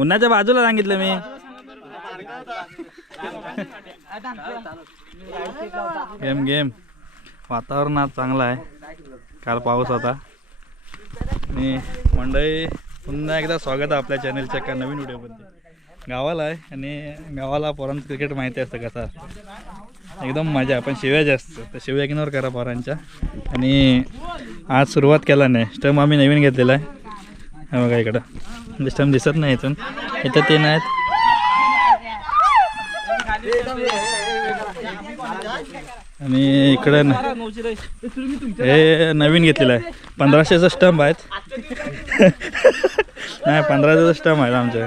उन्हाच्या बाजूला सांगितलं मी. गेम गेम वातावरण आज चांगलं आहे. काल पाऊस होता. आणि मंडळी पुन्हा एकदा स्वागत आहे आपल्या चॅनलच्या एका नवीन व्हिडिओमध्ये गावाला आहे आणि गावाला पोरांचं क्रिकेट माहिती असतं कसं. एकदम मजा पण शिव्या जास्त. तर शिव्या इग्नोर करा पोरांच्या. आणि आज सुरुवात केला नाही. स्टम आम्ही नवीन घेतलेला आहे. बघा इकडं. म्हणजे स्टम दिसत नाही इथून. इथं तीन आहेत. आणि इकडं हे नवीन घेतलेलं आहे. पंधराशेचा स्टंप आहेत. नाही पंधराशेचा स्टंप आहेत आमच्या.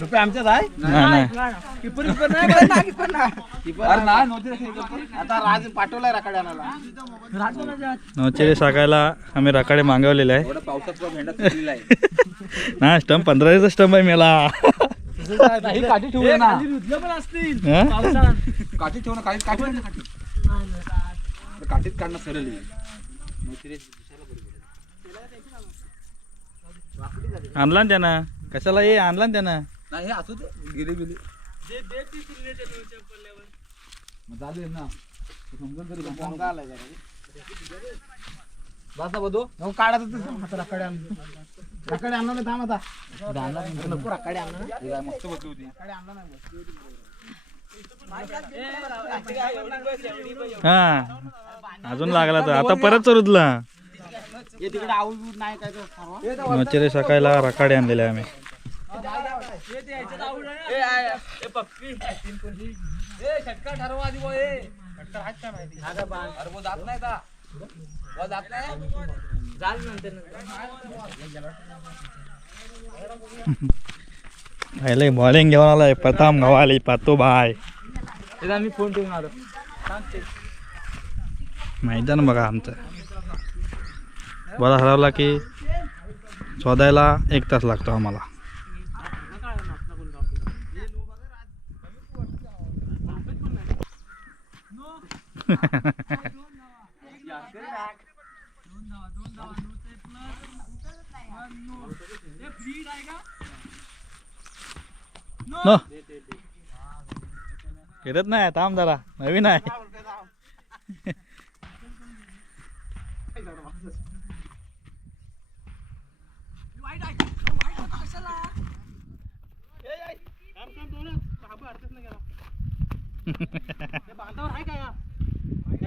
रुपये आमच्याच आहे? नाही नाही. किपर किपर नाही बरं ना, किपर ना. अरे नाही, नव्हते रे किपर. आता राज पाठवलाय राखाडे आणायला. नवचेरी साकायला आम्ही रकाडे मागवलेले आहे. एवढा पावसात तुला भेंडा चुकलेला आहे. नाही स्टंप पंधराशेचा स्टंप आहे मला. ही काठी ठेवू ना. हं? काठी ठेवू ना काठी काठी ठेव ना, काठी. अरे काठीत काढणं सरळ आहे. आणला ना त्यानं. कशाला ये आणला ना त्यानं? नाही हे असू दे. मग चालेल ना. तू समजून तरी घ्या. बस ना बधू नको काढा तर तू. आता रकाडे आण रकाडे आणला ना थांब आता. नको रकाडे आणला ना हे काय मस्त बसली होती. हा. अजून लागला तर. आता परत चरुतला. हे तिकडे आऊल बिऊल नाही काय परवा. सकाळला रकाडे आणलेले आहे आम्ही अरे वो जात नाही का? वो जात नाही? पहिले बॉलिंग घेऊन आलाय. प्रथम गवाली पातो बाय मी फोन ठेवून आलो. मैदान बघा आमचं. बरा हरवला की शोधायला एक तास लागतो आम्हाला. न फिरत नाही थांब जरा नवीन आहे का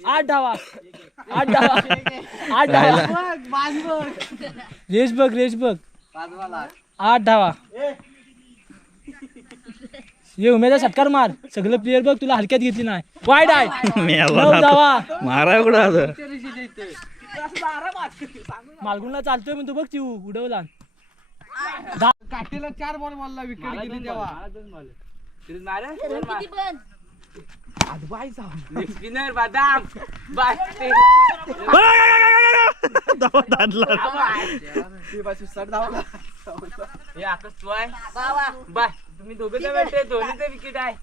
आठ धावा. आठ धावा. आठ धावा. रेस बघ रेस बघ. आठ. धावा. ये उमेदा षटकार मार. सगळं प्लेअर बघ तुला हलक्यात घेतली नाही. वाईट आहे. नऊ. धावा. मारा कुठं आता? मालगुणला चालतोय पण तू बघ चिऊ उडवला काठीला चार बॉल मारला विकेट गेली तेव्हा. स्पिनर बादाम धावा बाय. तुम्ही दोघे तर भेटते विकेट आहे.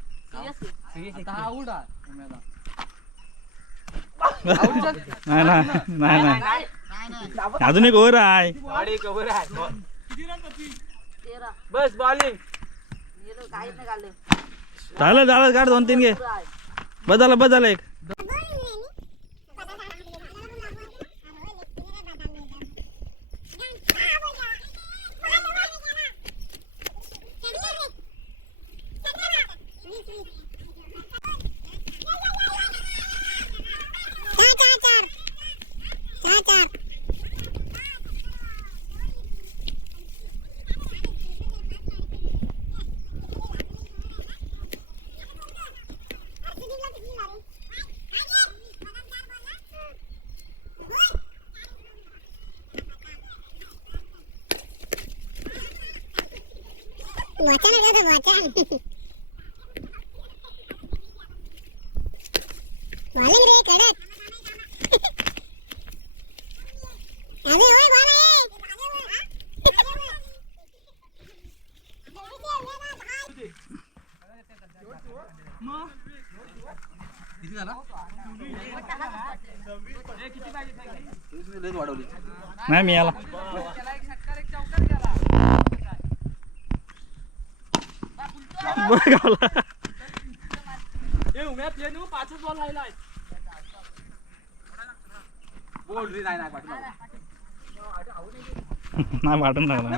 नाही नाही नाही नाही. अजून एक ओव्हर आहे. गाडी कवर आहे. बस बॉलिंग गेलो काहीच नाही काढ दोन तीन घे. बस झालं झालं एक वाचन का वाचन बॉलिंग रे कडक अरे ओए बॉल नाही मी याला बरं गावला पाचच बॉल राहिलाय नाही वाटून लागला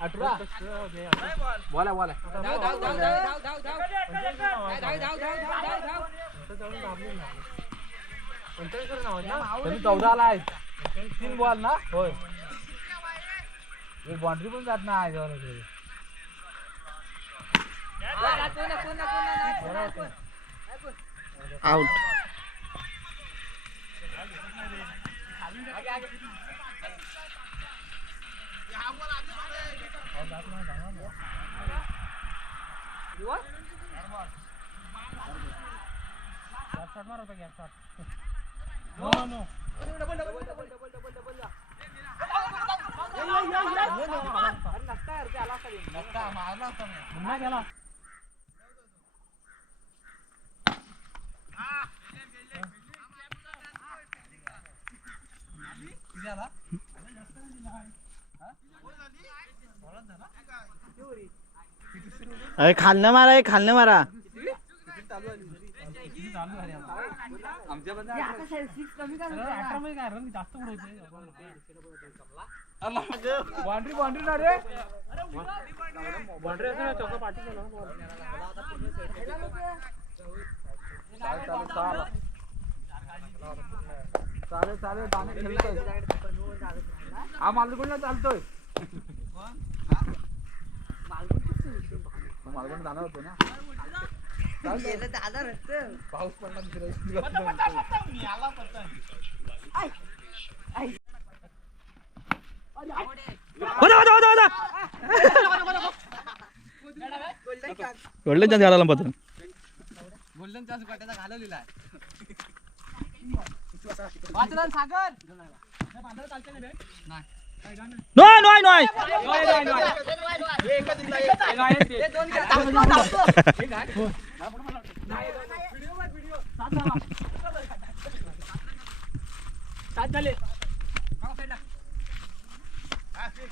त्याला हातात पकडू. चौदा आलाय तीन बॉल ना होय एक बाउंड्री पण जात नाही आउट गेला झाला अरे खालनं मारा हे खालनं मारा. बाउंड्री बाउंड्री ना रे चालेल चालेल दाणे खेळतोय. हा मालगुंडला चालतोय. मालगुंड जाणार होतो ना. पाऊस पडला गोल्डन चान्स घालायला पत्र गोल्डन चान्स गोट्याचा घालवलेला आहे. नोय नोय नोय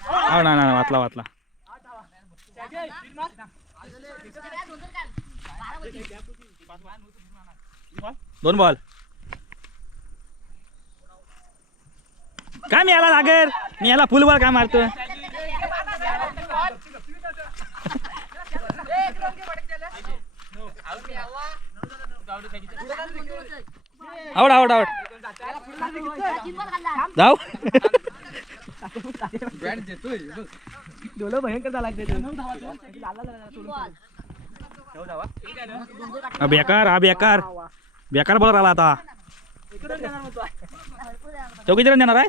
हा नाही नाही वाचला वाचला दोन बॉल काय मी याला लागेल मी याला फुल बॉल काय मारतोय? आवड आवड आवड. जाऊ. भयंकर झाला बेकार हा बेकार. बेकार बॉलर आला आता. तो किती रन देणार आहे?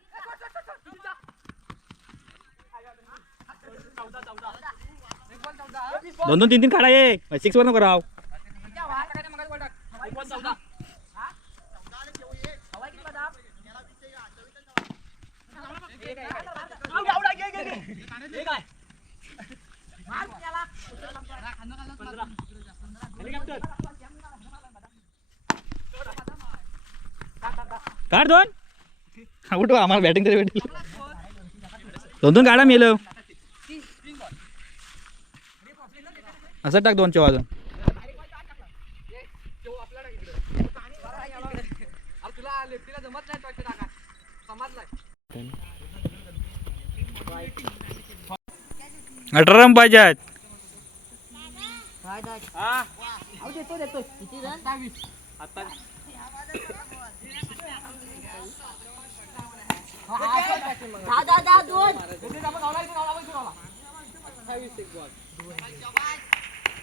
दोन दोन तीन तीन काढा ये. सिक्स वर नको राव काढ दोन. कुठं आम्हाला बॅटिंग तरी भेटेल. दोन दोन काढा मेलं. असं टाक दोनच्या अजून. अठरा पाहिजे आहेत. किती जण दहा दहा दहा दोन.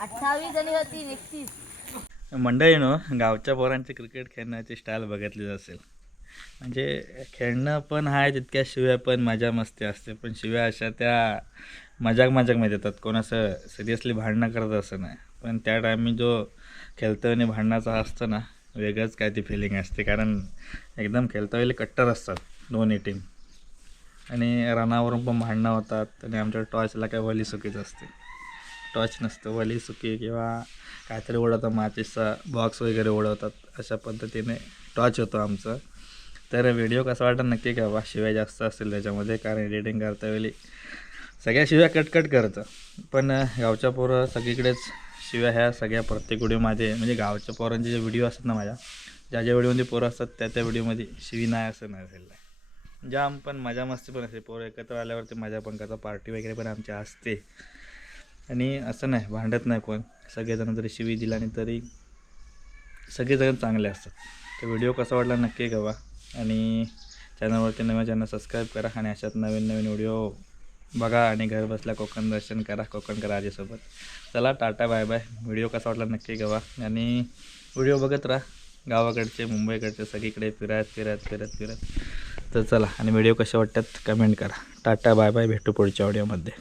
अठ्ठावीस आणि तीन एकतीस. मंडळी नो गावच्या पोरांचे क्रिकेट खेळण्याची स्टाईल बघितलीच असेल. म्हणजे खेळणं पण आहे तितक्या शिव्या पण मजा मस्ती असते. पण शिव्या अशा त्या मजाक मजाकमध्ये येतात. कोण असं सिरियसली भांडणं करत असं नाही. पण त्या टायमी जो खेळतो आणि भांडणाचा असतो ना वेगळंच काय ती फिलिंग असते. कारण एकदम खेळता वेळी कट्टर असतात. दोन्ही टीम आणि रनावरून पण भांडणं होतात आणि आमच्या टॉर्चला काय वली सुकीच असते. टॉर्च नसतं वली सुकी किंवा काहीतरी उडवतात माचीसचा बॉक्स वगैरे उडवतात अशा पद्धतीने टॉर्च होतो आमचं. तर व्हिडिओ कसा वाटत नक्की का बा शिवाय जास्त असतील त्याच्यामध्ये कारण एडिटिंग करता वेळी सगळ्या शिव्या कटकट करतं. पण गावच्या पोरं सगळीकडेच शिव्या ह्या सगळ्या प्रत्येक व्हिडिओमध्ये म्हणजे गावच्या पोरांचे जे व्हिडिओ असतात ना माझ्या ज्या ज्या व्हिडिओमध्ये पोरं असतात त्या त्या व्हिडिओमध्ये शिवी नाही असं नाही झालेलं आहे. जाम पण मजा मस्ती पण असते. पोरं एकत्र आल्यावरती मजा पण करतात. पार्टी वगैरे पण आमची असते. आणि असं नाही भांडत नाही कोण. सगळेजण जरी शिवी दिल्याने तरी सगळेजण चांगले असतात. तर व्हिडिओ कसा वाटला नक्की कवा आणि चॅनलवरती नव्या चॅनल सबस्क्राईब करा आणि अशात नवीन नवीन व्हिडिओ बघा आणि घर बसल्या कोकण दर्शन करा कोकण करा आजीसोबत. चला टाटा बाय बाय. व्हिडिओ कसा वाटला नक्की गवा आणि व्हिडिओ बघत राहा. गावाकडचे मुंबईकडचे सगळीकडे फिरत फिरत फिरत फिरत. तर चला आणि व्हिडिओ कसे वाटतात कमेंट करा. टाटा बाय बाय भेटू पुढच्या व्हिडिओमध्ये